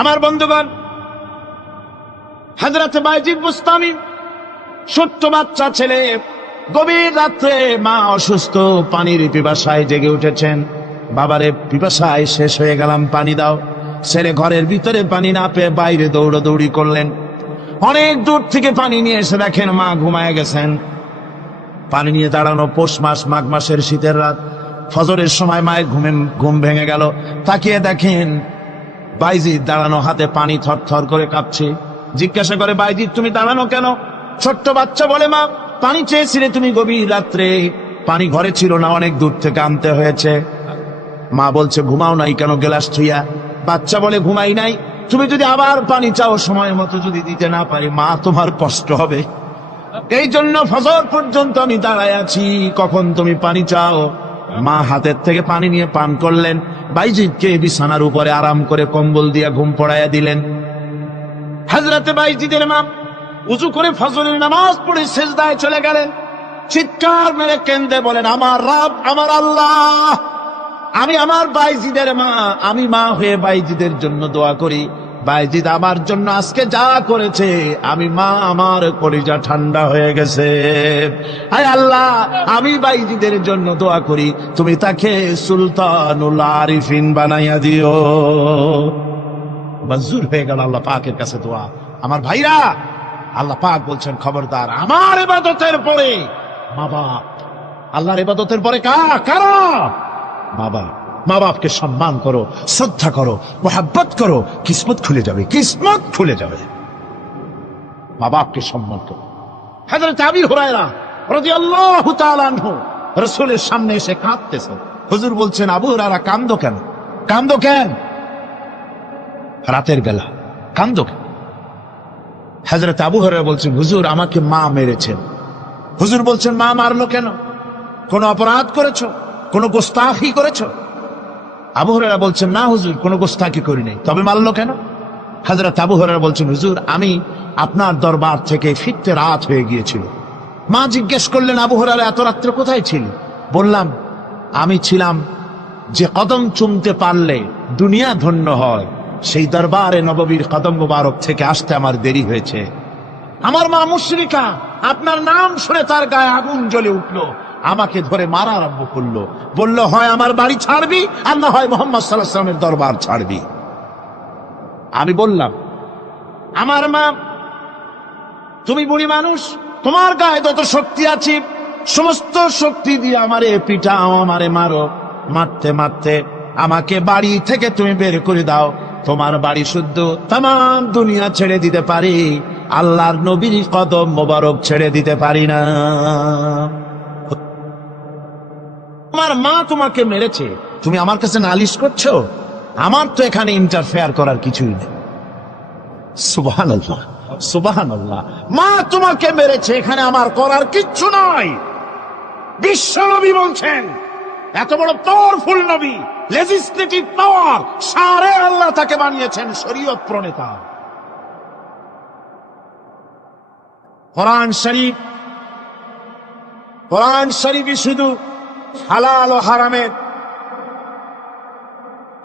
আমার বন্ধুগণ, হযরত বাইজিদ বুস্তামি ছোট্ট বাচ্চা ছেলে, গভীর রাত্রে মা অসুস্থ, পানির পিপাসায় জেগে উঠেছেন। বাবারে, পিপাসায় শেষ হয়ে গেলাম, পানি দাও। ছেলে ঘরের ভিতরে পানি না পেয়ে বাইরে দৌড়াদৌড়ি করলেন। অনেক দূর থেকে পানি নিয়ে এসে দেখেন মা ঘুমায় গেছেন। পানি নিয়ে দাঁড়ানো পৌষ মাস, মাঘ মাসের শীতের রাত, ফজরের সময় মায়ের ঘুম ভেঙে গেল। তাকিয়ে দেখেন বাইজিদ দাঁড়ানো, হাতে পানি থরথর করে কাঁপছে। জিজ্ঞাসা করে, বাইজিদ তুমি দাঁড়ানো কেন? ছোট্ট বাচ্চা বলে, মা পানি চেয়েছিলে তুমি গভীর রাত্রে, পানি ঘরে ছিল না, অনেক দূর থেকে আনতে হয়েছে। মা বলছে, ঘুমাও নাই কেন গ্লাস ছুঁয়া? বাচ্চা বলে, ঘুমাই নাই। তুমি যদি আবার পানি চাও, সময় মতো যদি দিতে না পারি, মা তোমার কষ্ট হবে। এই জন্য ফজর পর্যন্ত আমি দাঁড়ায় আছি, কখন তুমি পানি চাও। মা হাতের থেকে পানি নিয়ে পান করলেন। বাইজিদকে বিছানার উপরে আরাম করে কম্বল দিয়ে ঘুম পড়াইয়া দিলেন। হযরতে বাইজিদের মা উযু করে ফজরের নামাজ পড়ে সিজদায় চলে গেলেন। চিৎকার মেরে কেঁদে বলেন, আমার রব, আমার আল্লাহ, আমি আমার বাইজিদের মা, আমি মা হয়ে বাইজিদের জন্য দোয়া করি। বাইজিদ আমার জন্য আজকে যা করেছে, আমি মা, আমার কলিজা ঠান্ডা হয়ে গেছে। হায় আল্লাহ, আমি বাইজিদের জন্য দোয়া করি, তুমি তাকে সুলতানুল আরিফিন বানাইয়া দিও। মঞ্জুর হয়ে গেল আল্লাহ পাকের কাছে দোয়া। আমার ভাইরা, আল্লাহ পাক বলছেন, খবরদার, আমার ইবাদতের পরে মা বাপ, আল্লাহর ইবাদতের পরে কারা? মা বাপকে সম্মান করো, শ্রদ্ধা করো, মোহাব্বত করো, কিসমত খুলে যাবে, কিসমত খুলে যাবে। মা বাপকে সম্মান করো। হযরত আবু হুরায়রা রাদিয়াল্লাহু তাআলা আনহু রাসূলের সামনে এসে কাঁদতেছে। হুজুর বলছেন, আবু হুরায়রা কাঁদো কেন? কাঁদো কেন? রাতের বেলা কাঁদো কেন? হযরত আবু হুরায়রা বলছেন, হুজুর আমাকে মা মেরেছেন। হুজুর বলছেন, মা মারলো কেন? কোন অপরাধ করেছো? কোন গোস্তাখি করেছো? আবু হুরায়রা বলছেন, না হুজুর, কোন গোস্তাখি করি নাই, তবে মারলো কেন? হযরত আবু হুরায়রা বলছেন, হুজুর আমি আপনার দরবার থেকে ফিরতে রাত হয়ে গিয়েছিল। মা জিজ্ঞেস করলেন, আবু হুরায়রা এত রাত্রে কোথায় ছিলি? বললাম, আমি ছিলাম যে কদম চুমতে পারলে দুনিয়া ধন্য হয়, সেই দরবারে নববীর কদম মুবারক থেকে আসতে আমার দেরি হয়েছে। আমার মা মুশরিকা, আপনার নাম শুনে তার গায়ে আগুন জ্বলে উঠলো, আমাকে ধরে মারা আরম্ভ করলো। বলল, হয় আমার বাড়ি ছাড়বি, আর না হয় মুহাম্মদ সাল্লাল্লাহু আলাইহি ওয়াসাল্লামের দরবার ছাড়বি। আমি বললাম, আমার মা, তুমি বুড়ি মানুষ, তোমার গায়ে যত শক্তি আছে সমস্ত শক্তি দিয়ে আমারে পিটাও, আমারে মারো। মারতে মারতে আমাকে বাড়ি থেকে তুমি বের করে দাও। তোমার বাড়ি শুদ্ধ, তামাম দুনিয়া ছেড়ে দিতে পারি, আল্লাহর নবীর কদম মোবারক ছেড়ে দিতে পারি না। তোমার মা তোমাকে মেরেছে, তুমি আমার কাছে নালিশ করছো? আমার তো এখানে ইন্টারফেয়ার করার কিছুই নেই। সুবহানাল্লাহ, সুবহানাল্লাহ। মা তোমাকে মেরেছে, এখানে আমার করার কিচ্ছু নাই। বিশ্ব নবী বলছেন, এত বড় পাওয়ারফুল নবী, লেজিসলেটিভ পাওয়ার, সারে আল্লাহ তাকে বানিয়েছেন শরীয়ত প্রণেতা। কোরআন শরীফই শুধু হালাল ও হারামের,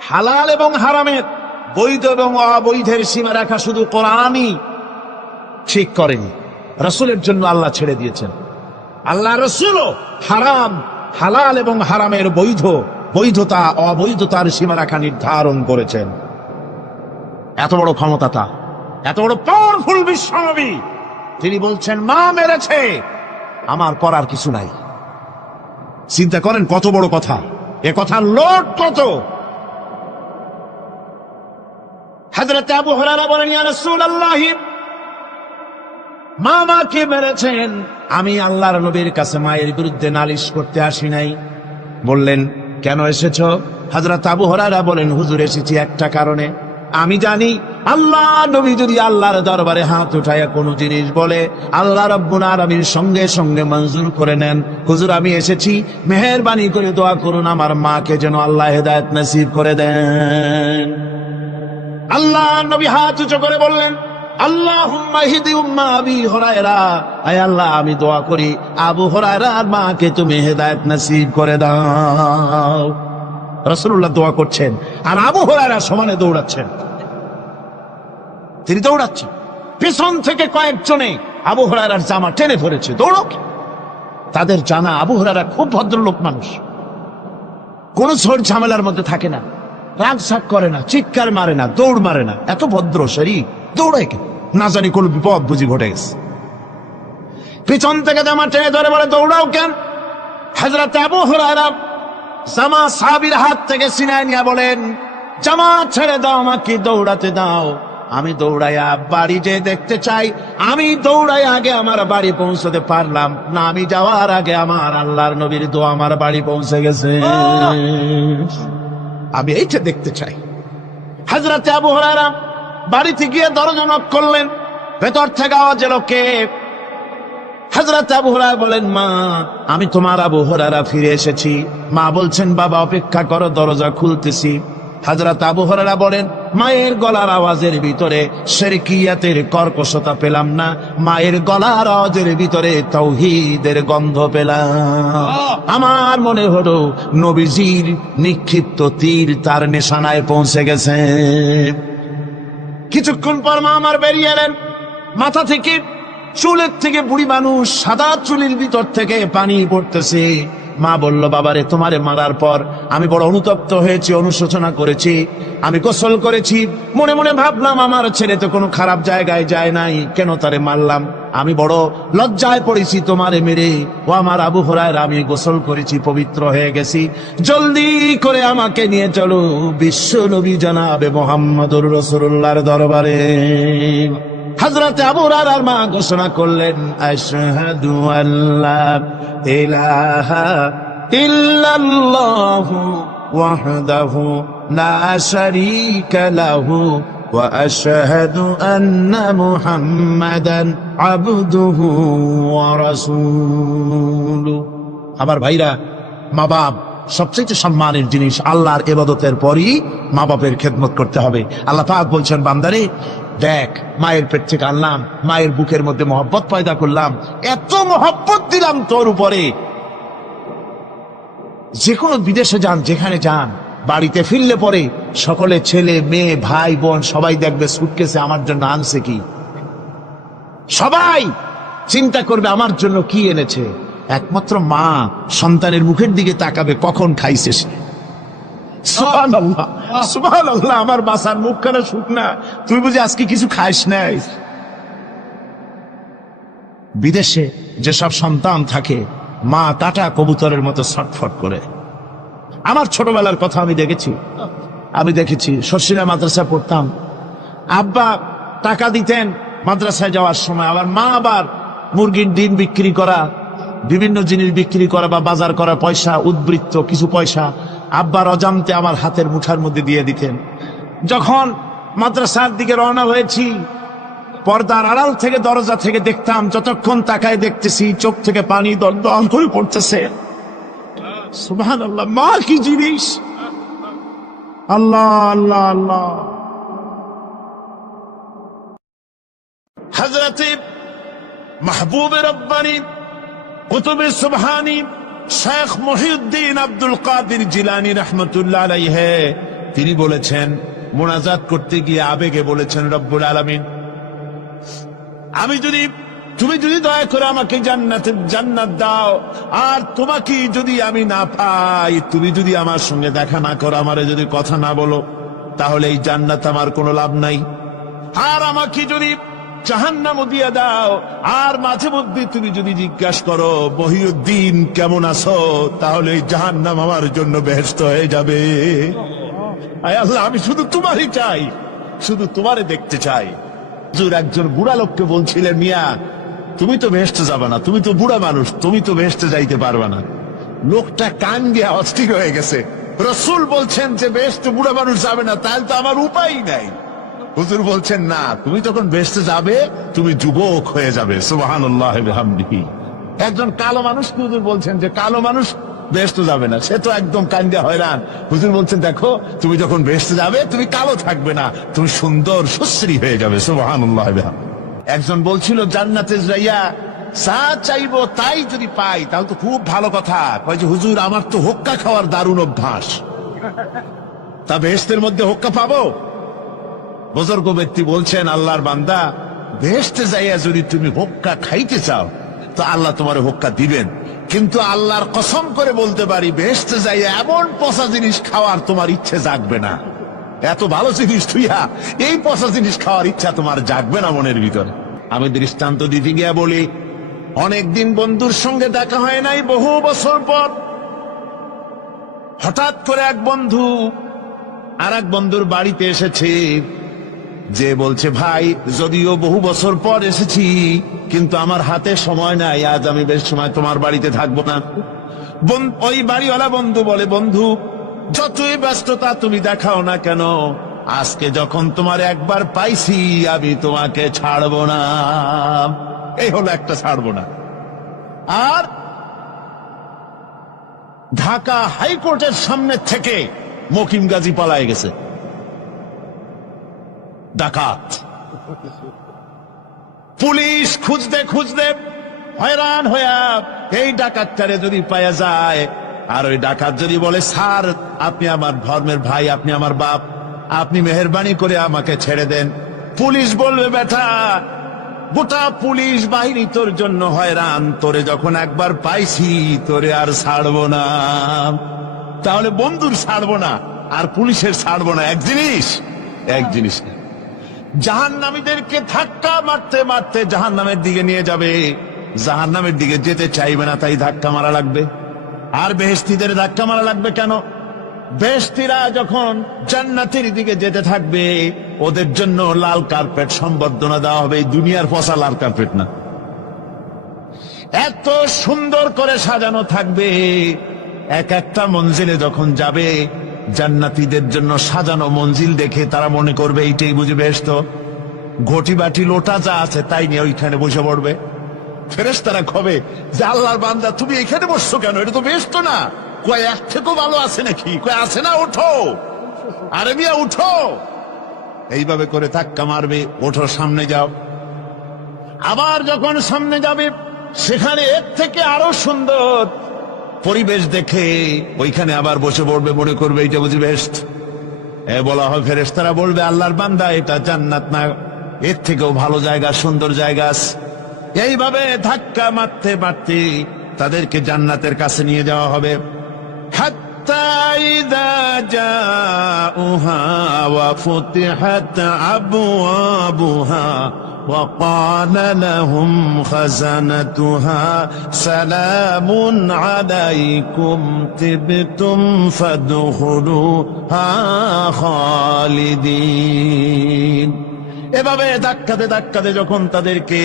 হালাল এবং হারামের, বৈধ এবং অবৈধের সীমারেখা শুধু কোরআনই ঠিক করেনি, রাসূলের জন্য আল্লাহ ছেড়ে দিয়েছেন। আল্লাহ রাসূলও হালাল এবং হারামের বৈধতা অবৈধতার সীমারেখা নির্ধারণ করেছেন। এত বড় ক্ষমতা, এত বড় পাওয়ারফুল বিশ্বনবী, তিনি বলছেন, মা মেরেছে, আমার করার কিছু নাই। চিন্তা করেন কত বড় কথা, এ কথার লোড কত। হযরত আবু হুরায়রা বলেন, ইয়া রাসূলুল্লাহ, মা মাকে মেরেছেন, আমি আল্লাহর নবীর কাছে মায়ের বিরুদ্ধে নালিশ করতে আসি নাই। বললেন, কেন এসেছো? হযরত আবু হুরায়রা বলেন, হুজুর এসেছি একটা কারণে। আমি জানি আল্লাহ নবী যদি আল্লাহর দরবারে হাত উঠায়া কোনো জিনিস বলে, আল্লাহ রাব্বুল আলামিন সঙ্গে সঙ্গে মঞ্জুর করে নেন। হুজুর আমি এসেছি, মেহেরবানি করে দোয়া করুন আমার মাকে যেন আল্লাহ হেদায়েত নসিব করে দেন। আল্লাহ নবী হাত উঁচু করে বললেন, আল্লাহুম্মা হিদি উম্মা আবি হুরায়রা, আয় আল্লাহ আমি দোয়া করি আবু হুরায়রার মাকে তুমি হেদায়েত নসিব করে দাও। রাসূলুল্লাহ দোয়া করছেন আর আবু হুরায়রা সমানে দৌড়াচ্ছেন। তিনি দৌড়াচ্ছেন, পিছন থেকে কয়েকজনে আবু হুরায়রার জামা টেনে ধরেছে, দৌড়ো। তাদের জানা আবু হুরায়রা খুব ভদ্রলোক মানুষ, কোন ঝড় ঝামেলার মধ্যে থাকে না, রাগ সাগ করে না, চিৎকার মারে না, দৌড় মারে না, এত ভদ্র শরীর, দৌড়ায় কেন? না জানি কোন বিপদ বুঝি ঘটে গেছে। পিছন থেকে জামা টেনে ধরে বলে, দৌড়াও কেন? হযরত আবু হুরায়রা জামা সাহাবীর হাত থেকে ছিনায় নিয়ে বলেন, জামা ছেড়ে দাও, আমাকে দৌড়াতে দাও। আমি দৌড়াইয়া বাড়ি যে দেখতে চাই, আমি দৌড়াই আগে আমার বাড়ি পৌঁছতে পারলাম না, আমি যাওয়ার আগে আমার আল্লাহর নবীর দোয়া আমার বাড়ি পৌঁছে গেছে, আমি এইটা দেখতে চাই। হযরত আবু হুরায়রা বাড়িতে গিয়ে দরজা নক করলেন, ভেতর থেকে আওয়াজ এলো, কে? হযরত আবু হুরায়রা বলেন, মা, আমি তোমার আবু হুরায়রা ফিরে এসেছি। মা বলছেন, বাবা অপেক্ষা করো, দরজা খুলতেছি। হযরত আবু হুরায়রা বলেন, মায়ের গলার আওয়াজের ভিতরে শিরকিয়াতের কর্কশতা পেলাম না, মায়ের গলার আওয়াজের ভিতরে তাওহীদের গন্ধ পেলাম। আমার মনে হলো নবীজির নিক্ষিপ্ত তীর তার নিশানায় পৌঁছে গেছে। কিছুক্ষণ পর মা আমার বেরিয়ে এলেন, মাথা থেকে চুলের থেকে বুড়ি মানুষ, সাদা চুলের ভিতর থেকে পানি পড়তেছে। মা বলল, বাবারে, তোমারে মারার পর আমি বড় অনুতপ্ত হয়েছি, অনুশোচনা করেছি, আমি গোসল করেছি, মনে মনে ভাবলাম আমার ছেলে তো কোনো খারাপ জায়গায় যায় নাই, কেন তারে মারলাম? আমি বড় লজ্জায় পড়েছি তোমারে মেরে। ও আমার আবু হুরায়রা, আমি গোসল করেছি, পবিত্র হয়ে গেছি, জলদি করে আমাকে নিয়ে চলো বিশ্ব নবী জনাবে মুহাম্মদুর রাসূলুল্লাহর দরবারে। হযরত আবু হুরায়রার মা ঘোষণা করলেন, আশহাদু আল্লা ইলাহা ইল্লাল্লাহু ওয়াহদাহু লা শারীকা লাহু ওয়া আশহাদু আন্না মুহাম্মাদান আবদুহু ওয়া রাসূলুহু। আমার ভাইরা, মা বাপ সবচেয়ে সম্মানের জিনিস। আল্লাহর ইবাদতের পরই মা বাপের খেদমত করতে হবে। আল্লাহ পাক বলছেন, বান্দারে দেখ, মায়ের পেট থেকে আনলাম, মায়ের বুকের মধ্যে মহব্বত পয়দা করলাম, এত মহব্বত দিলাম তোর উপরে, যে কোনো বিদেশে যান, যেখানে যান, বাড়িতে ফিরলে পরে সকলে, ছেলে মেয়ে ভাই বোন সবাই দেখবে সুটকেসে আমার জন্য আনছে কি, সবাই চিন্তা করবে আমার জন্য কি এনেছে। একমাত্র মা সন্তানের মুখের দিকে তাকাবে, কখন খাইছে সে। সুবহানাল্লাহ, সুবহানাল্লাহ, আমার বাসার মুখখানা শুকনা, তুই বুঝি আজকে কিছু খাইস নাই। বিদেশে যেসব সন্তান থাকে, মা কাটা কবুতরের মতো ছটফট করে। আমার ছোটবেলার কথা আমি দেখেছি, শর্ষিনা মাদ্রাসায় পড়তাম, আব্বা টাকা দিতেন মাদ্রাসায় যাওয়ার সময়, আবার মা আবার মুরগির ডিম বিক্রি করা, বিভিন্ন জিনিস বিক্রি করা বা বাজার করা পয়সা, উদ্বৃত্ত কিছু পয়সা আব্বার অজান্তে আমার হাতের মুঠার মধ্যে দিয়ে দিতেন। যখন মাদ্রাসার দিকে রওনা হয়েছি, পর্দার আড়াল থেকে দরজা থেকে দেখতাম, যতক্ষণ তাকায় দেখতেছি চোখ থেকে পানি দরদর করে পড়তেছে। সুবহানাল্লাহ, মা কি জিনিস! আল্লাহ আল্লাহ আল্লাহ। হযরতে মাহবুব রব্বানী কুতুবে সুবহানী শেখ মহিউদ্দিন আব্দুল কাদের জিলানী রাহমাতুল্লাহ আলাইহি তিনি বলেছেন, মুনাজাত করতে গিয়ে আবেগে বলেছেন, রব্বুল আলামিন, তুমি যদি দয়া করে আমাকে জান্নাত দাও, আর তোমাকে যদি আমি না পাই, তুমি যদি আমার সঙ্গে দেখা না করো, আমারে যদি কথা না বলো, তাহলে এই জান্নাত আমার কোনো লাভ নাই। আর আমাকে যদি জাহান্নামও দিয়ে দাও, আর মাঝে মধ্যে তুমি যদি জিজ্ঞাসা করো, মহিউদ্দিন কেমন আছো, তাহলে এই জাহান্নাম আমার জন্য বেহেশত হয়ে যাবে। আয় আল্লাহ, আমি শুধু তোমারই চাই, শুধু তোমারে দেখতে চাই। হুজুর একজন বুড়া লোককে বলছিলেন, মিয়া তুমি তো বেহেশতে যাবে না, তুমি তো বুড়া মানুষ, তুমি তো বেহেশতে যাইতে পারবে না। লোকটা কান দিয়ে অস্থির হয়ে গেছে। রাসূল বলছেন যে বেহেশতে বুড়া মানুষ যাবে না, তাহলে তো আমার উপায় নাই। হুজুর বলছেন, না, তুমি তখন বেহেশতে যাবে, তুমি যুবক হয়ে যাবে। সুবহানাল্লাহি ওয়া বিহামদিহি। একজন কালো মানুষ হুজুর বলছেন যে কালো মানুষ বেহেশতে যাবে না, সে তো একদম কান্দে হয়রান। হুজুর বলছেন, দেখো, তুমি যখন বেহেশতে যাবে, তুমি কালো থাকবে না, তুমি সুন্দর সুশ্রী হয়ে যাবে। সুবহানাল্লাহি ওয়া বিহামদিহি। একজন বলছিল, জান্নাতে যাইয়া যা চাইবো তাই যদি পাই তাহলে তো খুব ভালো কথা। কয় যে, হুজুর আমার তো হোক্কা খাওয়ার দারুণ অভ্যাস, তা বেহেশতের মধ্যে হোক্কা পাবো? বুজুর্গ ব্যক্তি বলছেন, আল্লাহর বান্দা, বেহেশতে যাইয়া যদি তুমি হোক্কা খাইতে চাও তো আল্লাহ তোমার হোক্কা দিবেন, কিন্তু আল্লাহর কসম করে বলতে পারি বেহেশতে যাইয়া এমন পচা জিনিস খাওয়ার তোমার ইচ্ছে জাগবে না। এত ভালো জিনিস তুইয়া এই পচা জিনিস খাওয়ার ইচ্ছা তোমার জাগবে না মনের ভিতরে। আমি দৃষ্টান্ত দিতে গিয়া বলি, অনেকদিন বন্ধুর সঙ্গে দেখা হয় নাই, বহু বছর পর হঠাৎ করে এক বন্ধু আর এক বন্ধুর বাড়িতে এসেছে, যে বলছে, ভাই যদিও বহু বছর পর এসেছি কিন্তু আমার হাতে সময় নাই, আজ আমি বেশ সময় তোমার বাড়িতে থাকবো না। ওই বাড়িওয়ালা বন্ধু বলে, বন্ধু যতই ব্যস্ততা তুমি দেখাও না কেন, আজকে যখন তোমার একবার পাইছি আমি তোমাকে ছাড়বো না। এই হলো একটা ছাড়বো না। আর ঢাকা হাইকোর্টের সামনে থেকে মকিম গাজী পালায় গেছে, ডাকাত। পুলিশ খুঁজতে খুঁজতে হয়রান হইয়া এই ডাকাতটারে যদি পাওয়া যায়, আর ওই ডাকাত যদি বলে, স্যার আপনি আমার ধর্মের ভাই, আপনি আমার বাপ, আপনি মেহেরবানি করে আমাকে ছেড়ে দেন, পুলিশ বলবে, বেটা গোটা পুলিশ বাহিনী তোর জন্য হয়রান, তোরে যখন একবার পাইছি তোরে আর ছাড়বো না। তাহলে বন্ধুর ছাড়বো না আর পুলিশের ছাড়বো না এক জিনিস? এক জিনিস না। জাহান্নামীদেরকে ধাক্কা মারতে মারতে জাহান্নামের দিকে নিয়ে যাবে, জাহান্নামের দিকে যেতে চাইবে না, তাই ধাক্কা মারা লাগবে। আর বেহেশতীদের ধাক্কা মারা লাগবে কেন? বেহেশতীরা যখন জান্নাতের দিকে যেতে থাকবে, ওদের জন্য লাল কার্পেট সম্বর্ধনা দেওয়া হবে, এই দুনিয়ার পচা লাল কার্পেট না, এত সুন্দর করে সাজানো থাকবে। এক একটা মঞ্জিলে যখন যাবে, জান্নাতীদের জন্য সাজানো মঞ্জিল দেখে তারা মনে করবে এইটাই বুঝে বেহেশত। ঘটি বাটি লোটা যা আছে তাই নিয়ে ওইখানে বসে পড়বে। ফেরেশতারা কবে যে, আল্লাহর বান্দা তুমি এখানে বসছো কেন, এটা তো বেহেশত না। কয় এক থেকেও ভালো আছে নাকি? কয় আছে না, ওঠো, আরে মিয়া উঠো। এইভাবে করে ধাক্কা মারবে, ওঠো সামনে যাও। আবার যখন সামনে যাবে, সেখানে এর থেকে আরো সুন্দর পরিবেশ দেখে ওইখানে আবার বসে পড়বে, মনে করবে এটা বুঝি বেহেশত। বলা হয়, ফেরেশতারা বলবে, আল্লাহর বান্দা এটা জান্নাত না, এর থেকেও ভালো জায়গা, সুন্দর জায়গা আছে। এইভাবে ধাক্কা মারতে মারতে তাদেরকে জান্নাতের কাছে নিয়ে যাওয়া হবে। হাত্তা ইযা জাউহা ওয়া ফুতিহাত আবওয়াবুহা ওয়া ক্বালা লাহুম খাযানাতুহা সালামুন আলাইকুম তিবতুম ফাদখুলুহা খালিদিন। এভাবে ধাক্কাতে ধাক্কাতে যখন তাদেরকে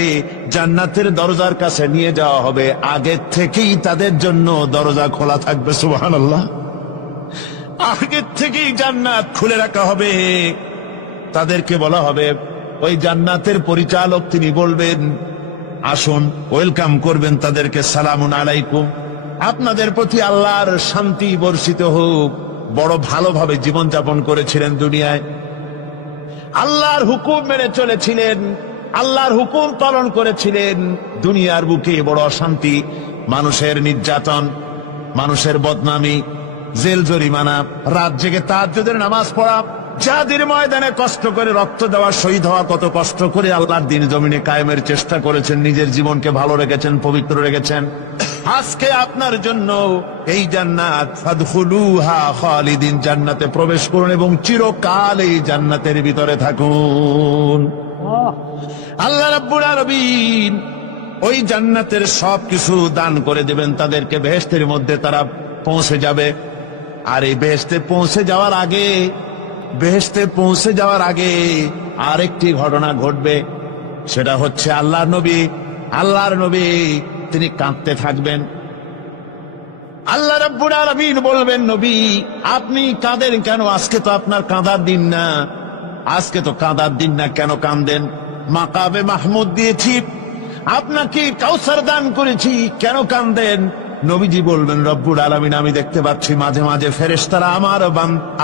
জান্নাতের দরজার কাছে নিয়ে যাওয়া হবে, আগের থেকেই তাদের জন্য দরজা খোলা থাকবে। সুবহানাল্লাহ। আগের থেকেই জান্নাত খুলে রাখা হবে। তাদেরকে বলা হবে, ওই জান্নাতের পরিচালক তিনি বলবেন, আসুন, ওয়েলকাম করবেন তাদেরকে, সালামুন আলাইকুম, আপনাদের প্রতি আল্লাহর শান্তি বর্ষিত হোক। বড় ভালোভাবে জীবনযাপন করেছিলেন দুনিয়ায়, আল্লাহর হুকুম মেনে চলেছিলেন, আল্লাহর হুকুম পালন করেছিলেন। দুনিয়ার বুকে বড় অশান্তি, মানুষের নির্যাতন, মানুষের বদনামি, জেল জরিমানা, রাত জেগে তাহাজ্জুদের নামাজ পড়া, যাদের ময়দানে কষ্ট করে রক্ত দেওয়া, শহীদ হওয়া, কত কষ্ট করে আল্লাহর দিন জমিনে কায়েমের চেষ্টা করেছেন, নিজের জীবনকে ভালো রেখেছেন, পবিত্র রেখেছেন। আজকে আপনার জন্য এই জান্নাত, ফাদখুলুহা খালিদিন, জান্নাতে প্রবেশ করুন এবং চিরকাল এই জান্নাতের ভিতরে থাকুন। আল্লাহ রাব্বুল আলামিন ওই জান্নাতের সবকিছু দান করে দেবেন তাদেরকে, বেহেশতের মধ্যে তারা পৌঁছে যাবে। আর এই বেহেশতে পৌঁছে যাওয়ার আগে, বেহেশতে পৌঁছে যাওয়ার আগে আরেকটি ঘটনা ঘটবে। সেটা হচ্ছে আল্লাহর নবী তিনি কাঁদতে থাকবেন। আল্লাহ রাব্বুল আলামিন বলবেন, নবী আপনি কাঁদেন কেন? আজকে তো আপনার কাঁদার দিন না, আজকে তো কাঁদার দিন না, কেন কাঁদেন? মাকামে মাহমুদ দিয়েছি, আপনাকে কাউসার দান করেছি, কেন কাঁদেন? নবীজি বলবেন, রব্বুল আলামিন আমি দেখতে পাচ্ছি মাঝে মাঝে ফেরেশতারা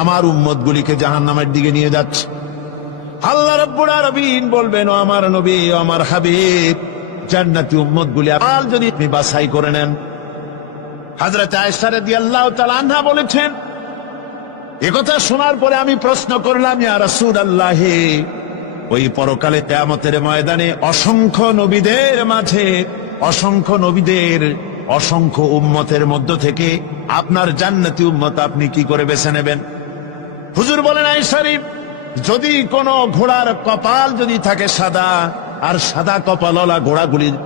আমার উম্মতগুলিকে জাহান্নামের দিকে নিয়ে যাচ্ছে। আল্লাহ রাব্বুল আলামিন বলবেন, ও আমার নবী, ও আমার হাবিব, জান্নাতি উম্মতগুলি আর যদি আপনি বাছাই করে নেন। হযরত আয়েশা রাদিয়াল্লাহু তাআলা আনহা বলেছেন, একথা শোনার পরে আমি প্রশ্ন করলাম, ইয়া রাসূলুল্লাহ, ওই পরকালে কিয়ামতের ময়দানে অসংখ্য নবীদের মাঝে, অসংখ্য নবীদের অসংখ্য উম্মতের মধ্য থেকে আপনার জান্নাতি উম্মত আপনি কি করে বেছে নেবেন? হুজুর বলেন, আয়েশা শরীফ, যদি কোন ঘোড়ার কপাল যদি থাকে সাদা, আর সাদা কপালওয়ালা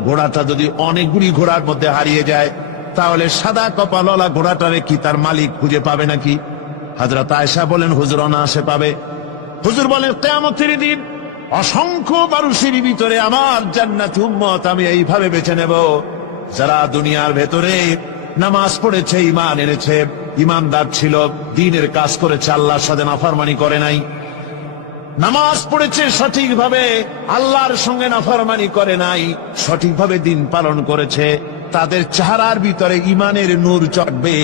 ঘোড়াটা যদি অনেকগুলি ঘোড়ার মধ্যে হারিয়ে যায়, তাহলে সাদা কপালওয়ালা ঘোড়াটারে কি তার মালিক খুঁজে পাবে নাকি? হযরত আয়েশা বলেন, হুজুর অনায়াসে পাবে। হুজুর বলেন, কিয়ামতের দিন অসংখ্য মানুষের ভিতরে আমার জান্নাতি উম্মত আমি এইভাবে বেছে নেব, যারা দুনিয়ার ভেতরে নামাজ পড়েছে, ঈমান এনেছে, ঈমানদার ছিল, দ্বীনের কাজ করেছে, আল্লাহর সাথে নাফরমানি করে নাই, নামাজ পড়েছে সঠিকভাবে, আল্লাহর সঙ্গে নাফরমানি করে নাই, সঠিকভাবে দ্বীন পালন করেছে, তাদের চেহারার ভিতরে ঈমানের নূর চড়বে।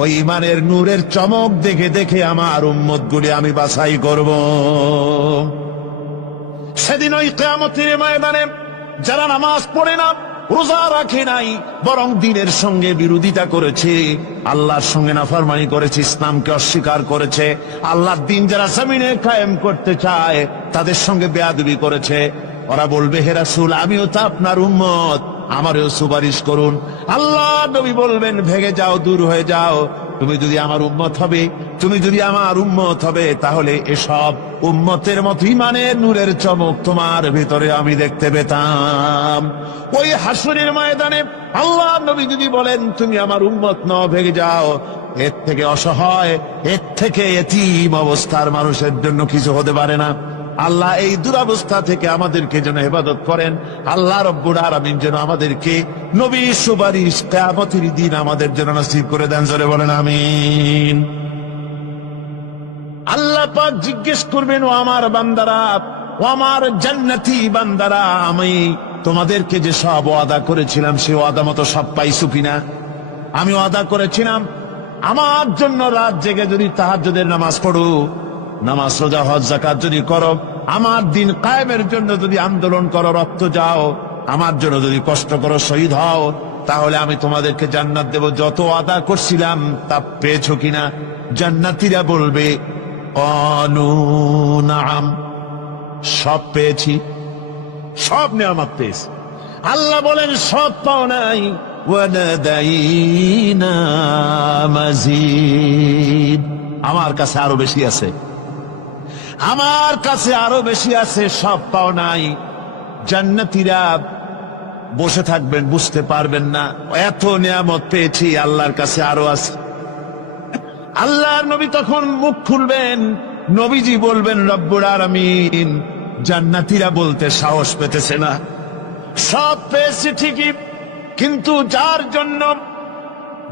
ওই ঈমানের নূরের চমক দেখে দেখে আমার উম্মতগুলি আমি বাছাই করব। সেদিন ওই কিয়ামতের ময়দানে যারা নামাজ পড়ে না, রোজা রাখে নাই, বরং দ্বীনের সঙ্গে বিরোধিতা করেছে, আল্লাহর সঙ্গে নাফরমানি করেছে, ইসলামকে অস্বীকার করেছে, আল্লাহর দ্বীন যারা জমিনে কায়েম করতে চায় তাদের সঙ্গে বেয়াদবি করেছে, ওরা বলবে, হে রাসূল, আমিও তো আপনার উম্মত, আমারও সুপারিশ করুন। আল্লাহ নবী বলবেন, ভেগে যাও, দূর হয়ে যাও, তুমি যদি আমার উম্মত হবে, তুমি যদি আমার উম্মত হবে, তাহলে এসব উম্মতের মতো ঈমানের নূরের চমক তোমার ভিতরে আমি দেখতে পেতাম। ওই হাসরের ময়দানে আল্লাহ নবী যদি বলেন, তুমি আমার উম্মত নও, ভেগে যাও, এর থেকে অসহায়, এর থেকে এতিম অবস্থার মানুষের জন্য কিছু হতে পারে না। আল্লাহ এই দুরবস্থা থেকে আমাদেরকে যেন হেফাজত করেন। আল্লাহ রব্বুল আলামিন যেন আমাদেরকে নবীর সুপারিশ কিয়ামতের দিন আমাদের জন্য নসিব করে দেন। জোরে বলেন আমিন। আল্লাহ পাক জিজ্ঞেস করবেন, ও আমার বান্দারা, ও আমার জান্নাতি বান্দারা, আমি তোমাদেরকে যে সব ওয়াদা করেছিলাম সে ওয়াদা মতো সব পাইছো কিনা? আমি ওয়াদা করেছিলাম আমার জন্য রাত জেগে যদি তাহাজ্জুদের নামাজ পড়ো, নামাজ, রোজা, হজ, যাকাত যদি করো, আমার দিন কায়েমের জন্য যদি আন্দোলন করো, রক্ত যাও, আমার জন্য যদি কষ্ট করো, শহীদ হও, তাহলে আমি তোমাদেরকে জান্নাত দেব। যত ওয়াদা করছিলাম তা পেয়েছো কিনা? জান্নাতীরা বলবে, ক্বালু নাআম, সব পেয়েছি, সব নেয়ামত পেয়েছি। আল্লাহ বলেন, সব পাও নাই, ওয়ালাদাইনা মাজিদ, আমার কাছে আরো বেশি আছে, আমার কাছে আরো বেশি আছে, সব পাও নাই। জান্নাতীরা বসে থাকবেন, বুঝতে পারবেন না, এত নিয়ামত পেয়েছি, আল্লাহর কাছে আরো আছে। আল্লাহর নবী তখন মুখ খুলবেন, নবীজি বলবেন, রব্বুল আলামিন, জান্নাতীরা বলতে সাহস পেতেছে না, সব পেয়েছি ঠিকই, কিন্তু যার জন্য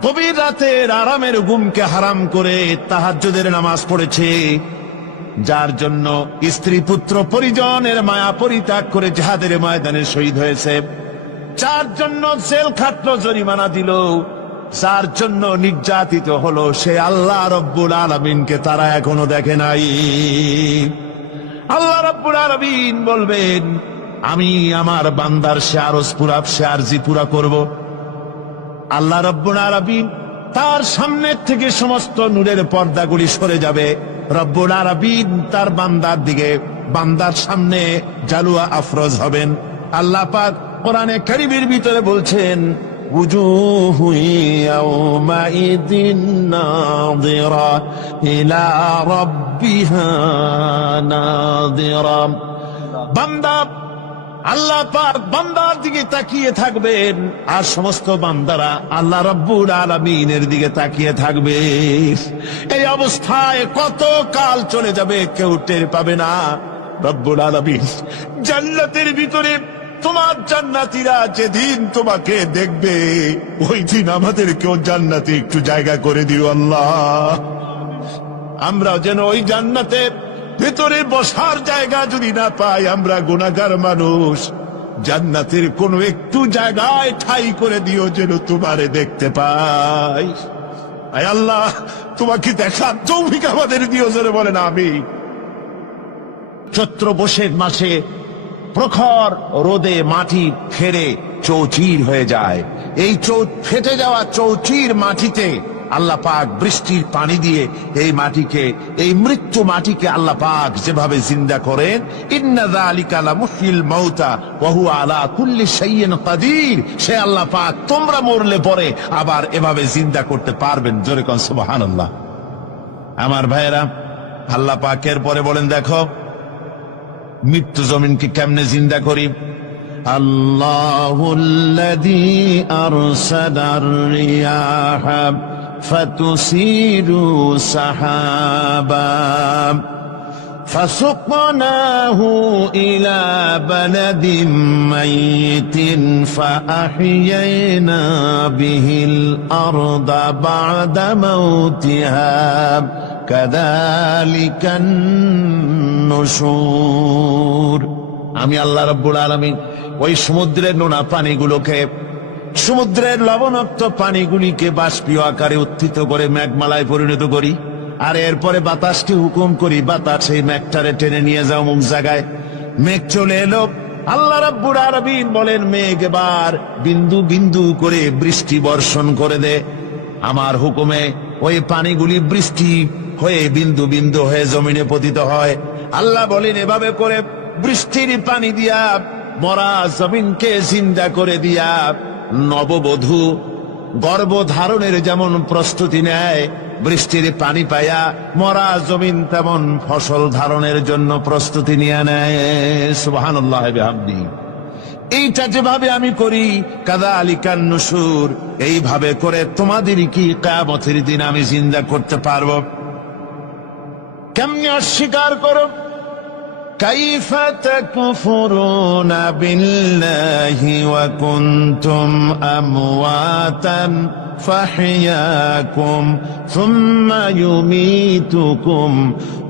গভীর রাতের আরামের ঘুমকে হারাম করে তাহাজ্জুদের নামাজ পড়েছে, যার জন্য স্ত্রী পুত্র পরিজনের মায়া পরিত্যাগ করে জিহাদের ময়দানে শহীদ হয়েছে, যার জন্য জেল খাটলো, জরিমানা দিল, যার জন্য নির্যাতিত হলো, সে আল্লাহ রব্বুল আলামিনকে তারা এখনো দেখে নাই। আল্লাহ রব্বুল আলামিন বলবেন, আমি আমার বান্দার সে আরজ পুরা, সে আরজি পুরা করব। আল্লাহ রব্বুল আলামিন তার সামনের থেকে সমস্ত নূরের পর্দাগুলি সরে যাবে। রব্বুল আলামিন তার বান্দার দিকে, বান্দার সামনে জালুয়া আফরোজ হবেন। আল্লাহ পাক কোরআনে কারীমের ভিতরে বলছেন, উজুহু ইয়াওমাইদিন নাযিরা ইলা রাব্বিহা নাযিরা। বান্দা, আল্লাহ পাক বান্দার দিকে তাকিয়ে থাকবেন, আর সমস্ত বান্দারা আল্লাহ রব্বুল আলামিনের দিকে তাকিয়ে থাকবে। এই অবস্থায় কত কাল চলে যাবে কেউ টের পাবে না। রব্বুল আলামিন জান্নাতের ভিতরে তোমার জান্নাতীরা যেদিন তোমাকে দেখবে, ওই দিন আমাদেরকেও জান্নাতে একটু জায়গা করে দিও আল্লাহ। আমরা যেন ওই জান্নাতের ভিতরে বসার জায়গা যদি না পাই, আমরা গুনাহগার মানুষ, জান্নাতের কোন একটু জায়গায় ঠাই করে দিও যেন তোমারে দেখতে পাই। আয় আল্লাহ, তোমাকে দেখার তৌফিক আমাদের দিও। জোরে বলেন আমিন। চৈত্র বৈশাখ মাসে প্রখর রোদে মাটি ফেরে চৌচির হয়ে যায়। এই ফেটে যাওয়া চৌচির মাটিতে আল্লাহ পাক বৃষ্টির পানি দিয়ে এই মাটিকে, এই মৃত্যু মাটিকে আল্লাহ পাক যেভাবে জিন্দা করেন, ইন্না যালিকা লামুহয়িল মাউতা ওয়া হুয়া আলা কুল্লি শাইইন কাদির, সে আল্লাহ পাক তোমরা মরলে পরে আবার এভাবে জিন্দা করতে পারবেন। জোরে কোন সুবহানাল্লাহ। আমার ভাইয়েরা, আল্লাহ পাকের পরে বলেন, দেখো মৃত্যু জমিনকে কেমনে জিন্দা করি। আল্লাহুল্লাযী আরসালার রিয়াহা ফাতুসিরু সাহাবা فسقناه إلى بلد ميت فأحيينا به الأرض بعد موتها كذلك النشور। আমি আল্লাহ রাব্বুল আলামিন ওই সমুদ্রের নোনা পানিগুলোকে, সমুদ্রের লবণাক্ত পানিগুলিকে বাষ্পীয় আকারে উত্থিত করে মেঘমালায় পরিণত করি, আর এরপরে বাতাসকে হুকুম করি, বাতাস এই মেঘটারে টেনে নিয়ে যাও অমুক জায়গায়। মেঘ চলে এলো। আল্লাহ রাব্বুল আলামিন বলেন, মেঘ এবার বিন্দু বিন্দু করে বৃষ্টি বর্ষণ করে দে। আমার হুকুমে ওই পানিগুলি বৃষ্টি হয়ে বিন্দু বিন্দু হয়ে জমিনে পতিত হয়। আল্লাহ বলেন, এভাবে করে বৃষ্টির পানি দিয়া মরা জমিনকে জিন্দা করে দিয়া নববধূ গর্ভধারণের যেমন প্রস্তুতি নেয়, বৃষ্টির পানি পায়া মরা জমিন তেমন ফসল ধারণের জন্য প্রস্তুতি নিয়ে নেয়। সুবহানাল্লাহ বিহামদিহি। এইটা যেভাবে আমি করি, কাযালিকান নুশুর, এইভাবে করে তোমাদের কি কিয়ামতের দিন আমি জিন্দা করতে পারবো? কেমনে অস্বীকার করো? কাইফা তাকফুরুনা বিল্লাহি ওয়া কুনতুম আমওয়াতান ফাহইয়াকুম সুম্মা ইউমীতুকুম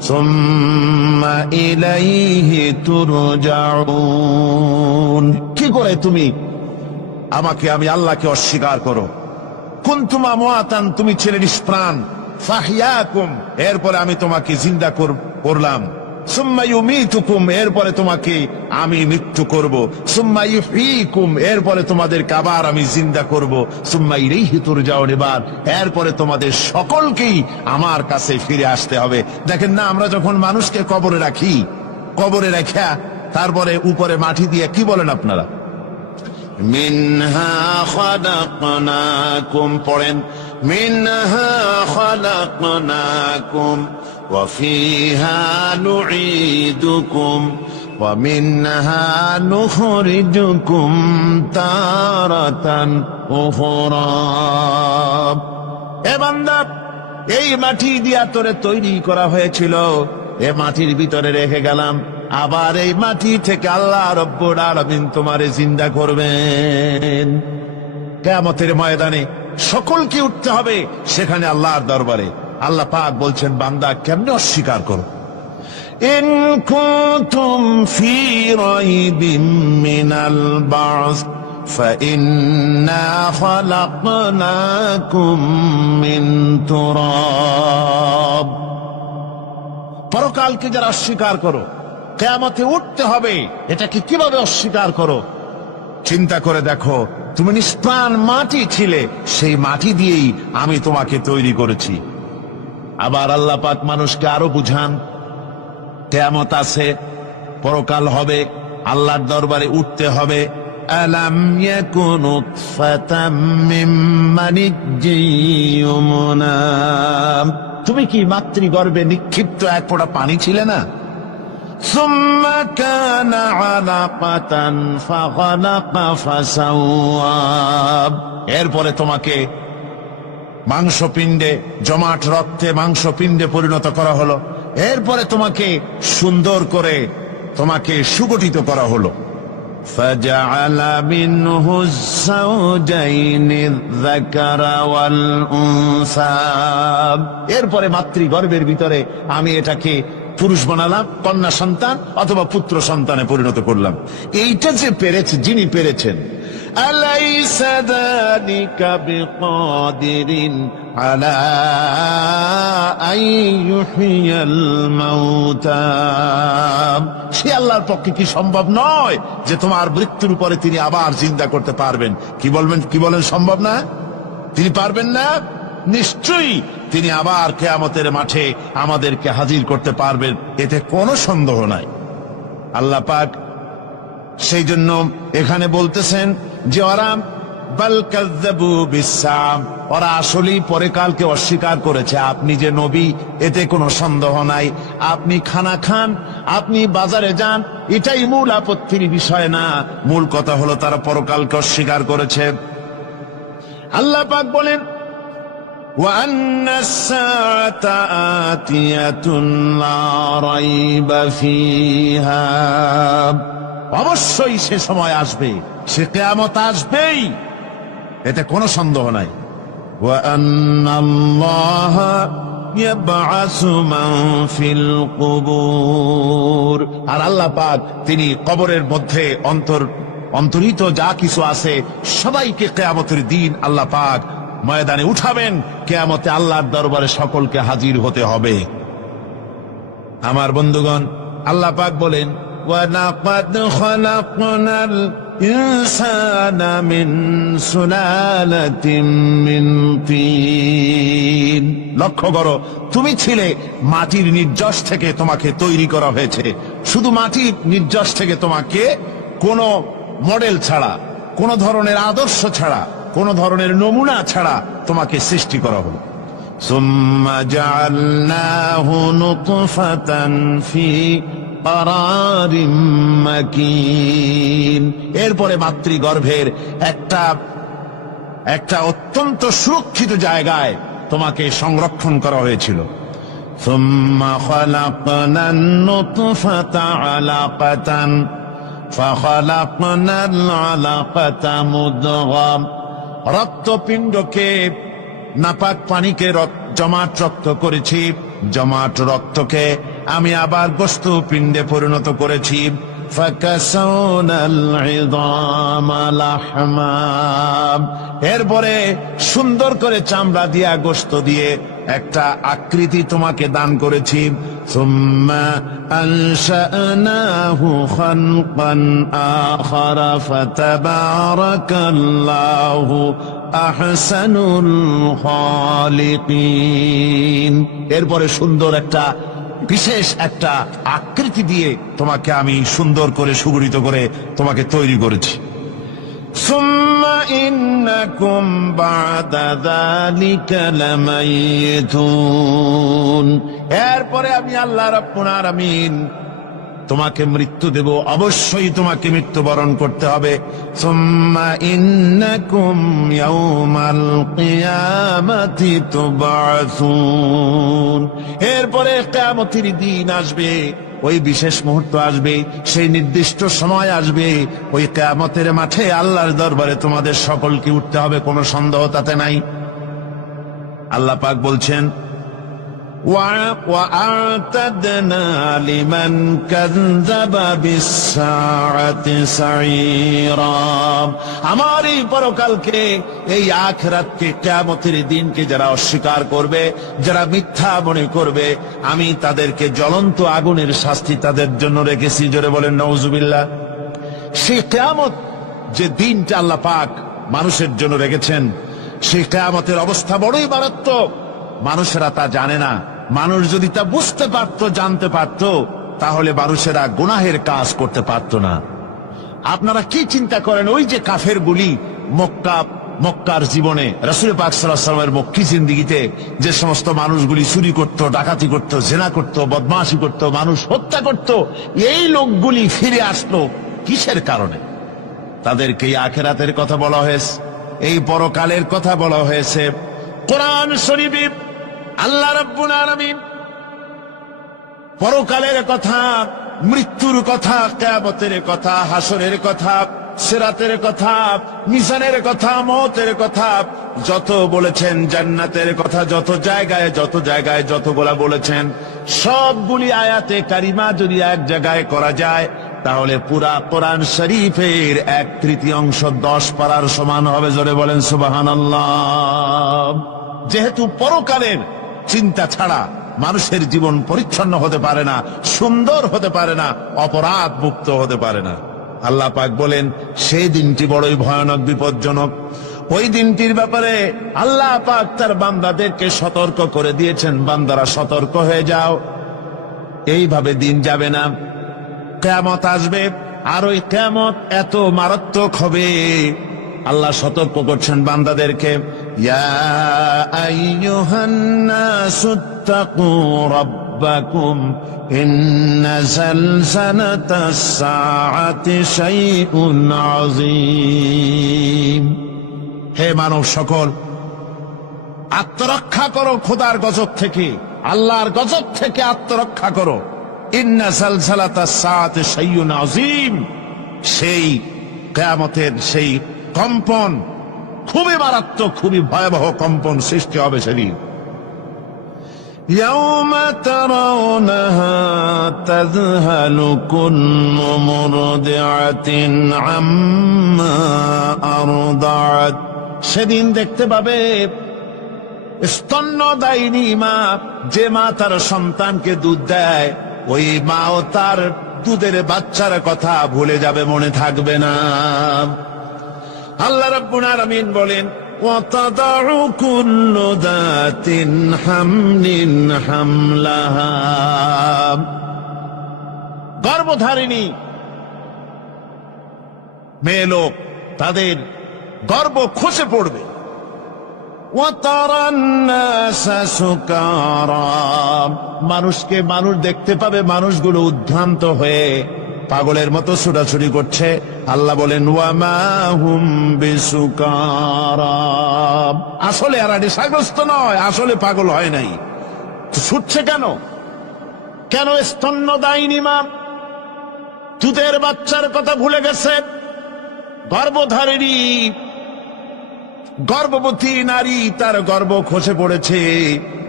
সুম্মা ইলাইহি তুরজাউন। কি করে তুমি আমাকে, আমি আল্লাহকে অস্বীকার করো? কুনতুম আমওয়াতান, তুমি ছিলে নিষ্প্রাণ, ফাহইয়াকুম, এরপরে আমি তোমাকে জিন্দা করলাম, সুম্মা ইউমীতুকুম, এরপরে তোমাকে আমি মৃত্যু করব, সুম্মা ইউহয়ীকুম, এরপরে তোমাদেরকে আবার আমি জিন্দা করব, সুম্মা ইলাইহি তুরজাউন, এরপরে তোমাদের সকলকেই আমার কাছে ফিরে আসতে হবে। দেখেন না, আমরা যখন মানুষকে কবরে রাখি, কবরে রাখা তারপরে উপরে মাটি দিয়ে কি বলেন আপনারা? মিনহা খালাকনাকুম, পড়েন, মিনহা খালাকনাকুম ওয়া ফিহা নুঈদুকুম ওয়া মিনহা নুখরিজুকুম তারাতান উখরা। এ বান্দা, এই মাটি দিয়া তোরে তৈরি করা হয়েছিল, এ মাটির ভিতরে রেখে গেলাম, আবার এই মাটি থেকে আল্লাহ রব্বুল আলামিন তোমারে জিন্দা করবেন। কিয়ামতের ময়দানে সকলকে উঠতে হবে সেখানে আল্লাহর দরবারে। আল্লাহ পাক বলছেন, বান্দা কেমনে অস্বীকার করো? ইন কুনতুম ফি রাইবিম মিনাল বা'স ফাইন্না খালাকনাকুম মিন তুরাব। পরকালকে যারা অস্বীকার করো, কিয়ামতে উঠতে হবে, এটাকে কিভাবে অস্বীকার করো? চিন্তা করে দেখো, তুমি নিষ্প্রাণ মাটি ছিলে, সেই মাটি দিয়েই আমি তোমাকে তৈরি করেছি। আবার আল্লাহ পাক মানুষকে আরো বুঝান, কিয়ামত আছে, পরকাল হবে, আল্লাহর দরবারে উঠতে হবে। আলাম ইয়াকুন নুতফাতাম মিন মানিয়্যিন ইউমনা, তুমি কি মাতৃগর্ভে নিক্ষিপ্ত এক ফোঁটা পানি ছিলে না? সুম্মা কানা আলাকাতান ফাখালাকা ফাসাওয়া, এরপরে তোমাকে মাংসপিণ্ডে, জমাট রক্তে মাংসপিণ্ডে পরিণত করা হলো, এরপরে তোমাকে সুন্দর করে তোমাকে সুগঠিত করা হলো। ফাজআলা মিনহু যাওজাইনি যাকারা ওয়াল উনসা, এরপরে মাতৃগর্ভের ভিতরে আমি এটাকে পুরুষ বানালাম, কন্যা সন্তান অথবা পুত্র সন্তানে পরিণত করলাম। এইটা যে পেরেছে, যিনি পেরেছেন, আলাইসা যালিকা বিকাদিরিন আলা আইয়ুহিয়াল মাউতা, সে আল্লাহর পক্ষে কি সম্ভব নয় যে তোমার মৃত্যুর পরে তিনি আবার জিন্দা করতে পারবেন? কি বলেন সম্ভব না? তিনি পারবেন না? নিশ্চয়ই তিনি আবার কিয়ামতের মাঠে আমাদেরকে হাজির করতে পারবেন, এতে কোনো সন্দেহ নাই। আল্লাহ পাক সেই জন্য এখানে বলতেছেন যে ওরা বাল কাযযাবু বিসসাম, ওরা আসলেই পরকালকে অস্বীকার করেছে। আপনি যে নবী এতে কোনো সন্দেহ নাই। আপনি খানা খান, আপনি বাজারে যান, এটাই মূল আপত্তির বিষয় না। মূল কথা হলো তারা পরকালকে অস্বীকার করেছে। আল্লাহ পাক বলেন وَأَنَّ السَّاعَةَ آتِيَةٌ لَا رَيْبَ فِيهَا, অবশ্যই সে সময় আসবে, সে কিয়ামত আসবেই, এতে কোনো সন্দেহ নাই। وَأَنَّ اللَّهَ يَبْعَثُ مَن فِي الْقُبُورِ, আর আল্লাহ পাক তিনি কবরের মধ্যে অন্তর্হিত যা কিছু আছে সবাইকে কিয়ামতের দিন আল্লাহ পাক ময়দানে উঠাবেন। কিয়ামতে আল্লাহর দরবারে সকলকে হাজির হতে হবে। আমার বন্ধুগণ, আল্লাহ পাক বলেন ওয়ালাকাদ খালাকনাল ইনসানা মিন সুলালাতিন মিন তিন, লক্ষ্য করো তুমি ছিলে মাটির নির্যাস থেকে, তোমাকে তৈরি করা হয়েছে। শুধু মাটির নির্যাস থেকে তোমাকে কোনো মডেল ছাড়া, কোন ধরনের আদর্শ ছাড়া, কোন ধরনের নমুনা ছাড়া তোমাকে সৃষ্টি করা হলো। সুম্মা জাআলনাহু নুতফাতান ফি ক্বারারিম মাকিন, এরপরে মাতৃগর্ভের একটা অত্যন্ত সুরক্ষিত জায়গায় তোমাকে সংরক্ষণ করা হয়েছিল। সুম্মা খালাকনান নুতফাতা আলাকাতান ফাখালাকনাল আলাকাতা মুদগা, রক্তপিণ্ডকে, নাপাক পানিকে জমাট রক্ত করেছি, জমাট রক্তকে আমি আবার গোস্ত পিণ্ডে পরিণত করেছি। ফাকাসাউনাল ইযামা লাহমা, এরপরে সুন্দর করে চামড়া দিয়া গোস্ত দিয়ে একটা আকৃতি তোমাকে দান করেছি। সুম্মা আনশানাহু খালকান আখারা ফাতাবারাকাল্লাহু আহসানুল খালিকিন, এরপরে সুন্দর একটা বিশেষ একটা আকৃতি দিয়ে তোমাকে আমি সুন্দর করে সুগঠিত করে তোমাকে তৈরি করেছি। সুম্মা ইন্নাকুম বা'দা যালিকা লামাইতুন, এরপরে আমি আল্লাহ রাব্বুল আলামিন তোমাকে মৃত্যু দেব, অবশ্যই তোমাকে মৃত্যুবরণ করতে হবে। সুম্মা ইন্নাকুম ইয়াউমাল কিয়ামাতি তুবআসুন, এরপরে কিয়ামতের দিন আসবে, ওই বিশেষ মুহূর্ত আসবে, সেই নির্দিষ্ট সময় আসবে, ওই কিয়ামতের মাঠে আল্লাহর দরবারে তোমাদের সকলকে উঠতে হবে, কোনো সন্দেহ তাতে নাই। আল্লাহ পাক বলছেন وَأَعْتَدْنَا لِمَنْ كَذَّبَ بِالسَّاعَةِ سَعِيرًا, আমার এই পরকালকে, এই আখিরাতকে, কিয়ামতের দিনকে যারা অস্বীকার করবে, যারা মিথ্যা মনে করবে, আমি তাদেরকে জ্বলন্ত আগুনের শাস্তি তাদের জন্য রেখেছি। জোরে বলেন নাউজুবিল্লাহ। সেই কিয়ামত যে দিনটা আল্লাহ পাক মানুষের জন্য রেখেছেন, সেই কিয়ামতের অবস্থা বড়ই মারাত্মক। মানুষেরা তা জানে না। মানুষ যদি তা বুঝতে পারত, জানতে পারত, তাহলে মানুষেরা গুনাহের কাজ করতে পারত না। আপনারা কি চিন্তা করেন, ওই যে কাফের গুলি মক্কার জীবনে, রাসূল পাক সাল্লাল্লাহু আলাইহি ওয়াসাল্লামের মক্কি জিন্দেগিতে যে সমস্ত মানুষগুলি চুরি করত, ডাকাতি করত, জেনা করত, বদমাশি করত, মানুষ হত্যা করত, এই লোকগুলি ফিরে আসলো কিসের কারণে? তাদেরকে এই আখিরাতের কথা বলা হয়েছে, এই পরকালের কথা বলা হয়েছে। কোরআন শরীফে আল্লাহ রাব্বুল আলামিন পরকালের কথা, মৃত্যুর কথা, কিয়ামতের কথা, হাসরের কথা, সিরাতের কথা, মিজানের কথা, মওতের কথা যত বলেছেন, জান্নাতের কথা যত জায়গায় যতগুলা বলেছেন, সবগুলি আয়াতে কারিমা যদি এক জায়গায় করা যায়, তাহলে পুরা কোরআন শরীফের 1/3 10 পারার সমান হবে। জোরে বলেন সুবহানাল্লাহ। যেহেতু পরকালের চিন্তা ছাড়া মানুষের জীবন পরিচ্ছন্ন হতে পারে না, সুন্দর হতে পারে না, অপরাধ মুক্ত হতে পারে না। আল্লাহ পাক বলেন সেই দিনটি বড়ই ভয়ানক, বিপজ্জনক। ওই দিনটির ব্যাপারে আল্লাহ পাক তার বান্দাদেরকে সতর্ক করে দিয়েছেন, বান্দারা সতর্ক হয়ে যাও, এইভাবে দিন যাবে না, কিয়ামত আসবে। আর ওই কিয়ামত এত মারাত্মক হবে, আল্লাহ সতর্ক করছেন বান্দাদেরকে, ইয়া আইয়ুহান নাসুত্তাকু রাব্বাকুম ইন্না যালজালাতাস সাআতি শাইউন আযীম। হে মানব সকল, আত্মরক্ষা করো খোদার গজব থেকে, আল্লাহর গজব থেকে আত্মরক্ষা করো। ইন্না যালজালাতাস সাআতি শাইউন আযীম, সেই কিয়ামতের সেই কম্পন খুবই মারাত্মক, খুবই ভয়াবহ কম্পন সৃষ্টি হবে সেদিন। ইয়াউমা তারাউনাহা তাযহালু কুল্লু মুরদিআতিন আম্মা আরদাআত, সেদিন দেখতে পাবে স্তন্যদায়িনী মা, যে মা তার সন্তানকে দুধ দেয়, ওই মাও তার দুধের বাচ্চার কথা ভুলে যাবে, মনে থাকবে না। আল্লাহ রাব্বুল আলামিন বলেন, ওয়াতাদাউ কুল্লু যাতিন হামলিন হামলাহা, গর্ভধারিণী মেয়ে লোক তাদের গর্ভ খসে পড়বে। ওয়াতারান নাসা সুকারা, মানুষকে মানুষ দেখতে পাবে, মানুষগুলো উদ্ভ্রান্ত হয়ে পাগলের মতো ছুটাছুটি করছে। আল্লাহ বলেন, ওয়ামা হুম বিসুকারা, আসলে এরা নেশাগ্রস্ত নয়, আসলে পাগল হয় নাই। ছুটছে কেন? কেন? স্তন্যদায়িনী মা দুধের বাচ্চার কথা ভুলে গেছে। গর্ভধারিণী গর্ভবতী নারী, তার গর্ভ খসে পড়েছে,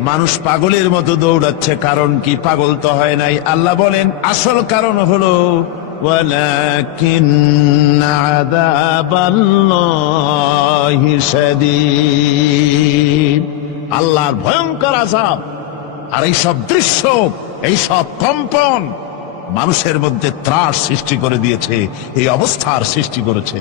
মানুষ পাগলের মতো দৌড়াচ্ছে। কারণ কি? পাগল তো হয় নাই। আল্লাহ বলেন, আসল কারণ হলো ওয়ালাকিন্না আযাবাল্লাহি শাদীদ, আল্লাহর ভয়ঙ্কর আযাব। আর এইসব দৃশ্য, এইসব কম্পন মানুষের মধ্যে ত্রাস সৃষ্টি করে দিয়েছে, এই অবস্থার সৃষ্টি করেছে।